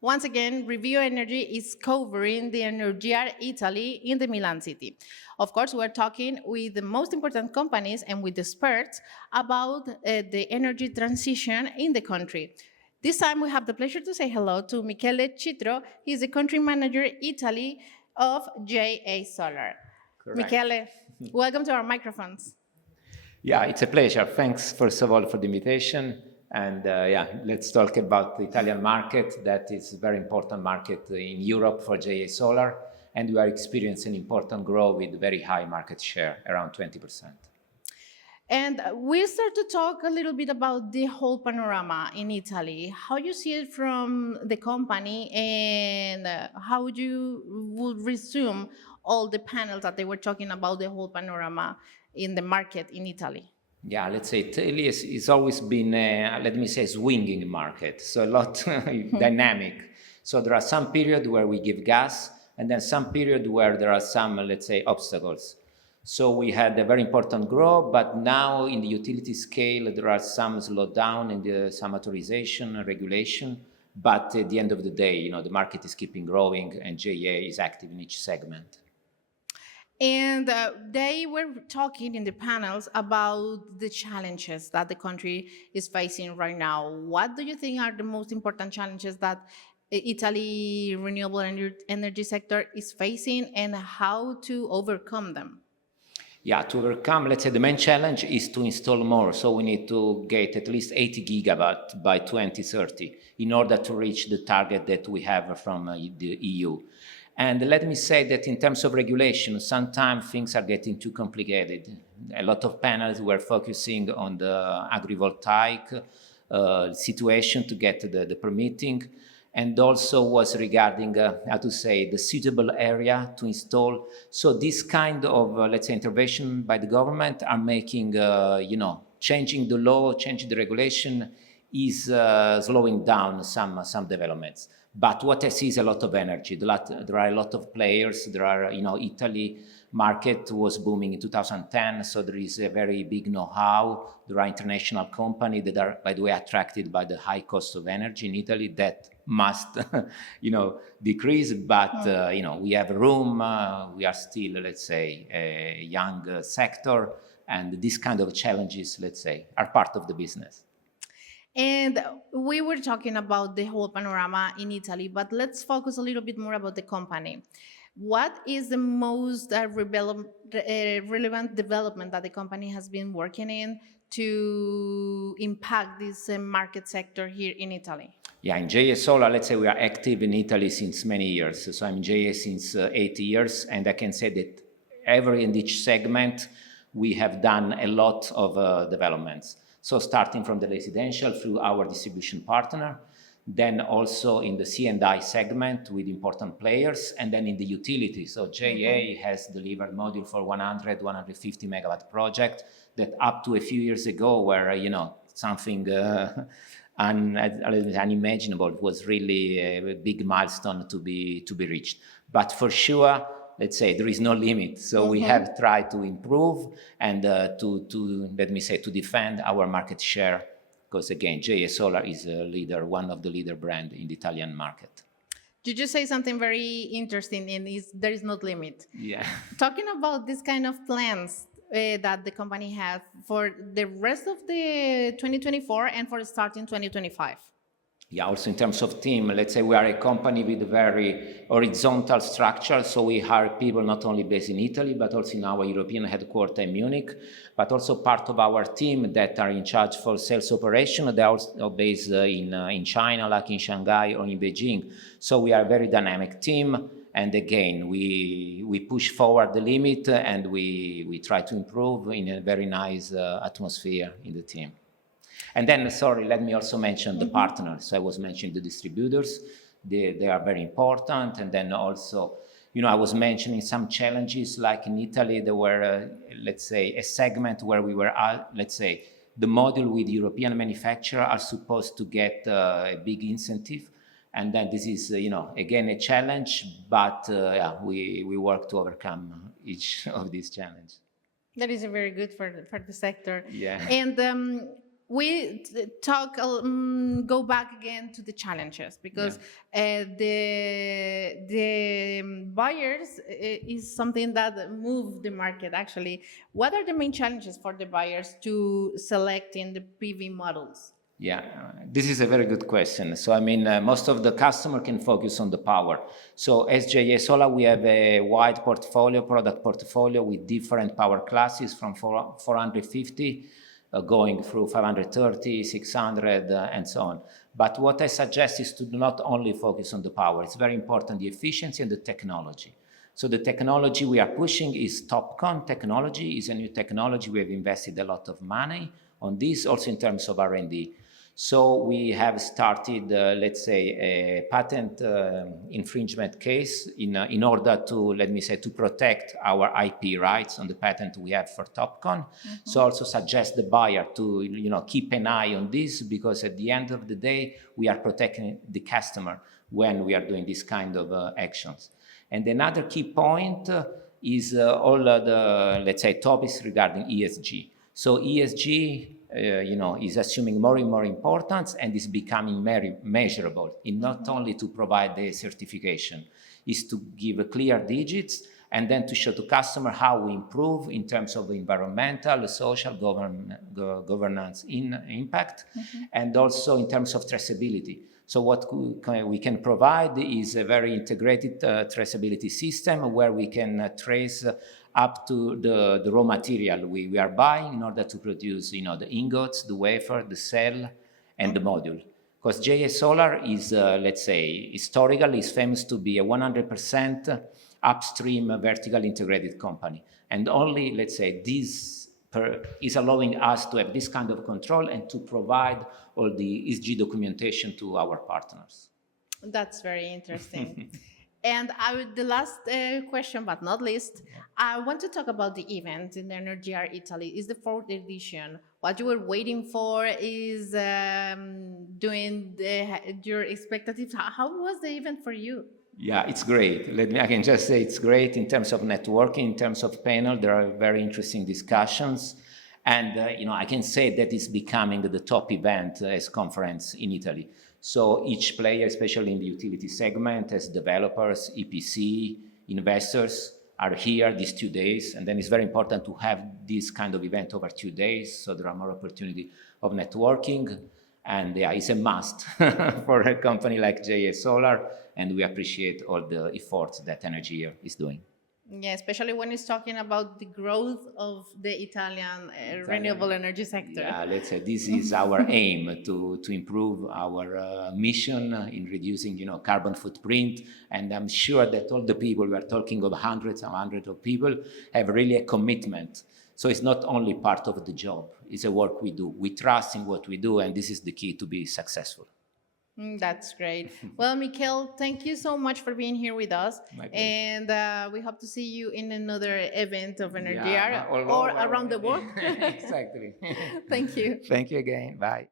Once again, Review Energy is covering the Energyear Italy in the Milan city. Of course, we're talking with the most important companies and with experts about the energy transition in the country. This time, we have the pleasure to say hello to Michele Citro. He's the country manager Italy of JA Solar. Correct. Michele, welcome to our microphones. Yeah, it's a pleasure. Thanks, first of all, for the invitation. And let's talk about the Italian market. That is a very important market in Europe for JA Solar. And we are experiencing important growth with very high market share, around 20%. And we'll start to talk a little bit about the whole panorama in Italy. How you see it from the company, and how you would resume all the panels that they were talking about the whole panorama in the market in Italy. Yeah, let's say Italy has always been, let me say, swinging market. So a lot dynamic. So there are some periods where we give gas, and then some period where there are some, let's say, obstacles. So we had a very important growth, but now in the utility scale, there are some slowdown in some authorization and regulation. But at the end of the day, the market is keeping growing, and JA is active in each segment. And they were talking in the panels about the challenges that the country is facing right now. What do you think are the most important challenges that Italy renewable energy sector is facing, and how to overcome them? Yeah, to overcome, let's say the main challenge is to install more. So we need to get at least 80 gigawatt by 2030 in order to reach the target that we have from the EU. And let me say that in terms of regulation, sometimes things are getting too complicated. A lot of panels were focusing on the agrivoltaic situation to get the permitting, and also was regarding, the suitable area to install. So this kind of, let's say, intervention by the government are making, changing the law, changing the regulation is slowing down some developments. But what I see is a lot of energy. There are a lot of players. There are, Italy market was booming in 2010, so there is a very big know-how. There are international companies that are, by the way, attracted by the high cost of energy in Italy that must, decrease. But, we have room. We are still, let's say, a young sector. And these kind of challenges, let's say, are part of the business. And we were talking about the whole panorama in Italy, but let's focus a little bit more about the company. What is the most relevant development that the company has been working in to impact this market sector here in Italy? Yeah, in JA Solar, let's say we are active in Italy since many years. So I'm in JA since 8 years, and I can say that in each segment, we have done a lot of developments. So starting from the residential through our distribution partner, then also in the C&I segment with important players, and then in the utility. So JA has delivered module for 150 megawatt project that up to a few years ago were, something unimaginable. It was really a big milestone to be reached. But for sure, let's say there is no limit. So we have tried to improve and to defend our market share, because again, JA Solar is a leader, one of the leader brand in the Italian market. Did you say something very interesting? There is no limit. Yeah. Talking about this kind of plans that the company has for the rest of the 2024 and for starting 2025. Yeah, also in terms of team, let's say we are a company with a very horizontal structure. So we hire people not only based in Italy, but also in our European headquarters in Munich, but also part of our team that are in charge for sales operation. They are also based in China, like in Shanghai or in Beijing. So we are a very dynamic team. And again, we push forward the limit and we try to improve in a very nice atmosphere in the team. And then, let me also mention the partners. So I was mentioning the distributors. They are very important. And then also, I was mentioning some challenges, like in Italy, there were, let's say, a segment where we were, let's say, the module with European manufacturer are supposed to get a big incentive. And then this is, again, a challenge, but we work to overcome each of these challenges. That is very good for the sector. Yeah. And Go back again to the challenges, because the buyers is something that move the market actually. What are the main challenges for the buyers to selecting the PV models? Yeah, this is a very good question. So, I mean, most of the customer can focus on the power. So, as JA Solar, we have a wide product portfolio with different power classes from 450 going through 530, 600, and so on. But what I suggest is to not only focus on the power. It's very important, the efficiency and the technology. So the technology we are pushing is TOPCon technology, is a new technology. We have invested a lot of money on this, also in terms of R&D. So we have started, let's say, a patent infringement case in order to, let me say, to protect our IP rights on the patent we have for TOPCon. Mm-hmm. So also suggest the buyer to, keep an eye on this, because at the end of the day, we are protecting the customer when we are doing this kind of actions. And another key point is all the, let's say, topics regarding ESG. So ESG, is assuming more and more importance and is becoming measurable, in not only to provide the certification, is to give clear digits and then to show to customer how we improve in terms of environmental, social, governance impact, mm-hmm. and also in terms of traceability. So what we can provide is a very integrated traceability system where we can trace up to the raw material we are buying in order to produce, the ingots, the wafer, the cell, and the module. Because JA Solar is, let's say, historically is famous to be a 100% upstream vertical integrated company. And only, let's say, this is allowing us to have this kind of control and to provide all the ESG documentation to our partners. That's very interesting. And the last question, but not least, I want to talk about the event in Energyear Italy. It's the 4th edition. What you were waiting for is doing your expectations. How was the event for you? Yeah, it's great. I can just say it's great in terms of networking, in terms of panel. There are very interesting discussions. And, I can say that it's becoming the top event as conference in Italy. So each player, especially in the utility segment, as developers, EPC, investors, are here these 2 days. And then it's very important to have this kind of event over 2 days, so there are more opportunity of networking. And yeah, it's a must for a company like JA Solar. And we appreciate all the efforts that Energyear is doing. Yeah, especially when it's talking about the growth of the Italian renewable energy sector. Yeah, let's say this is our aim, to improve our mission in reducing, carbon footprint. And I'm sure that all the people, we are talking of hundreds and hundreds of people, have really a commitment. So it's not only part of the job, it's a work we do. We trust in what we do, and this is the key to be successful. That's great. Well, Michele, thank you so much for being here with us. And we hope to see you in another event of Energyear or around the world. Exactly. Thank you. Thank you again. Bye.